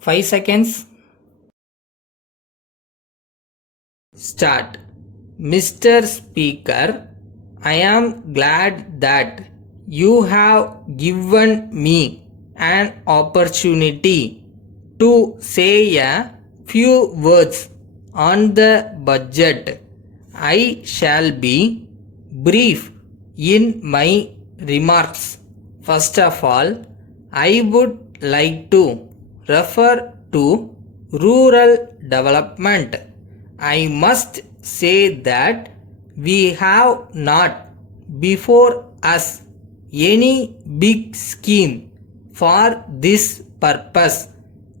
5 seconds. Start. Mr. Speaker, I am glad that you have given me an opportunity to say a few words on the budget. I shall be brief in my remarks. First of all, I would like to refer to rural development. I must say that we have not before us any big scheme for this purpose.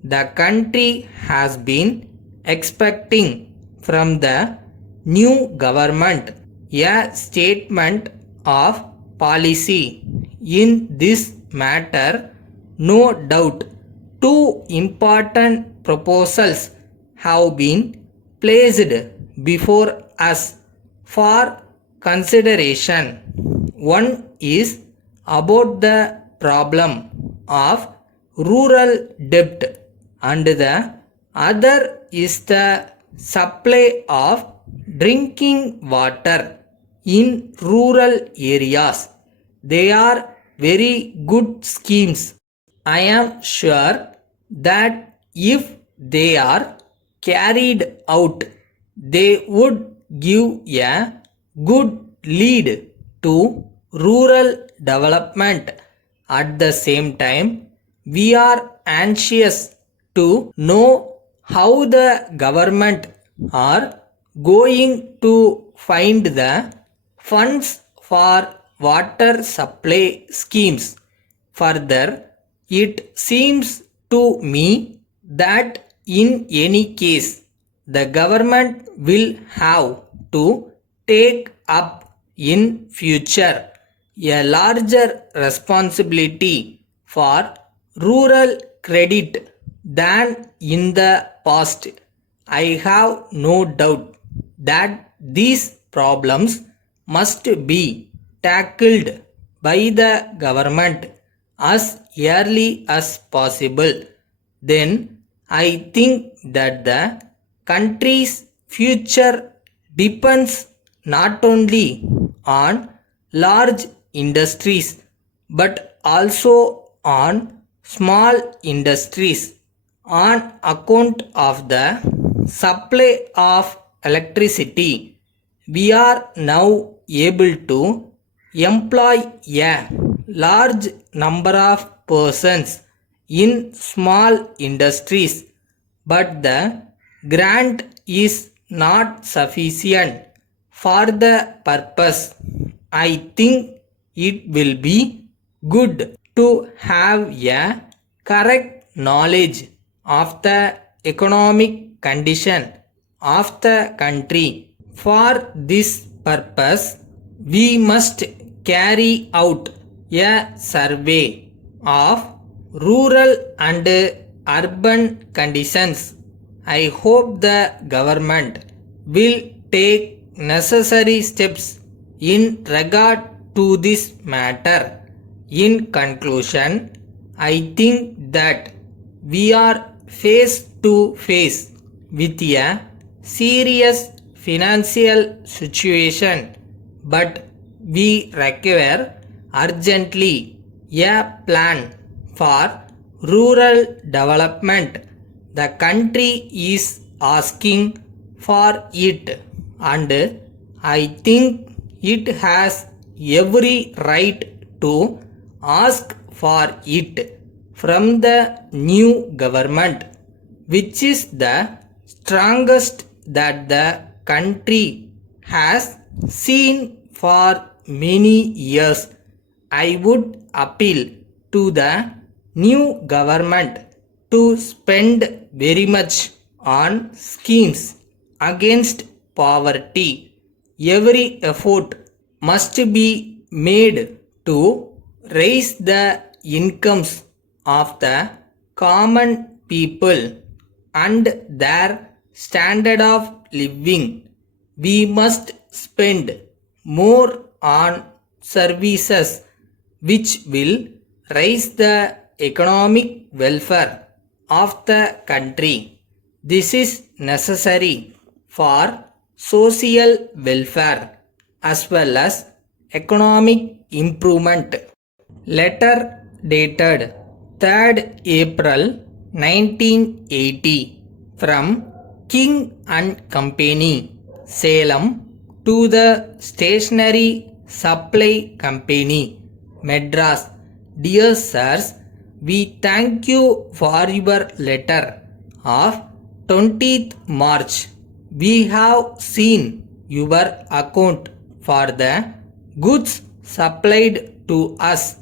The country has been expecting from the new government a statement of policy in this matter. No doubt, two important proposals have been placed before us for consideration. One is about the problem of rural debt, and the other is the supply of drinking water in rural areas. They are very good schemes. I am sure that if they are carried out, they would give a good lead to rural development. At the same time, we are anxious to know how the government are going to find the funds for water supply schemes. Further, it seems to me that in any case, the government will have to take up in future a larger responsibility for rural credit than in the past. I have no doubt that these problems must be tackled by the government as early as possible. Then I think that the country's future depends not only on large industries but also on small industries. On account of the supply of electricity, we are now able to employ a large number of persons in small industries, but the grant is not sufficient for the purpose. I think it will be good to have a correct knowledge of the economic condition of the country. For this purpose, we must carry out a survey of rural and urban conditions. I hope the government will take necessary steps in regard to this matter. In conclusion, I think that we are face to face with a serious financial situation, but we require urgently a plan for rural development. The country is asking for it, and I think it has every right to ask for it from the new government, which is the strongest that the country has seen for many years. I would appeal to the new government to spend very much on schemes against poverty. Every effort must be made to raise the incomes of the common people and their standard of living. We must spend more on services which will raise the economic welfare of the country. This is necessary for social welfare as well as economic improvement. Letter dated 3rd April 1980 from King and Company, Salem, to the Stationery Supply Company, Madras. Dear sirs, we thank you for your letter of 20th March. We have seen your account for the goods supplied to us.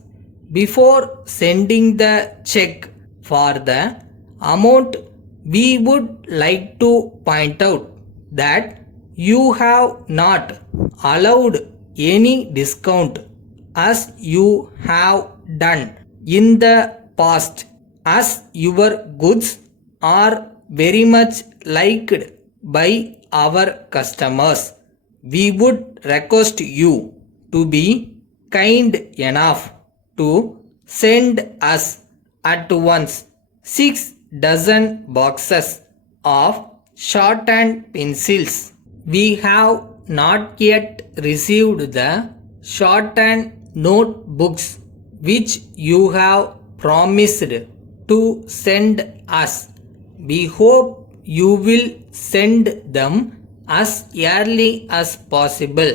Before sending the check for the amount, we would like to point out that you have not allowed any discount as you have done in the past, as your goods are very much liked by our customers. We would request you to be kind enough to send us at once 6 dozen boxes of shorthand pencils. We have not yet received the shorthand notebooks which you have promised to send us. We hope you will send them as early as possible,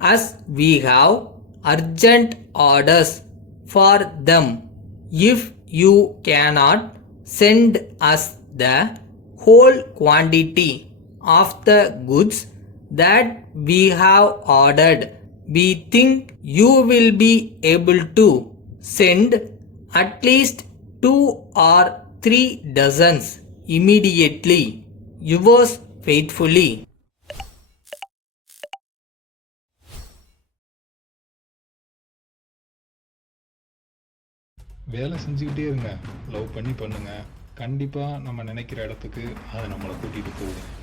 as we have urgent orders for them. If you cannot send us the whole quantity of the goods that we have ordered, we think you will be able to send at least 2 or 3 dozens immediately. Yours faithfully. வேலை செஞ்சுக்கிட்டே இருங்க, love பண்ணி பண்ணுங்க, கண்டிப்பாக நம்ம நினைக்கிற இடத்துக்கு அது நம்மளை கூட்டிகிட்டு போகும்.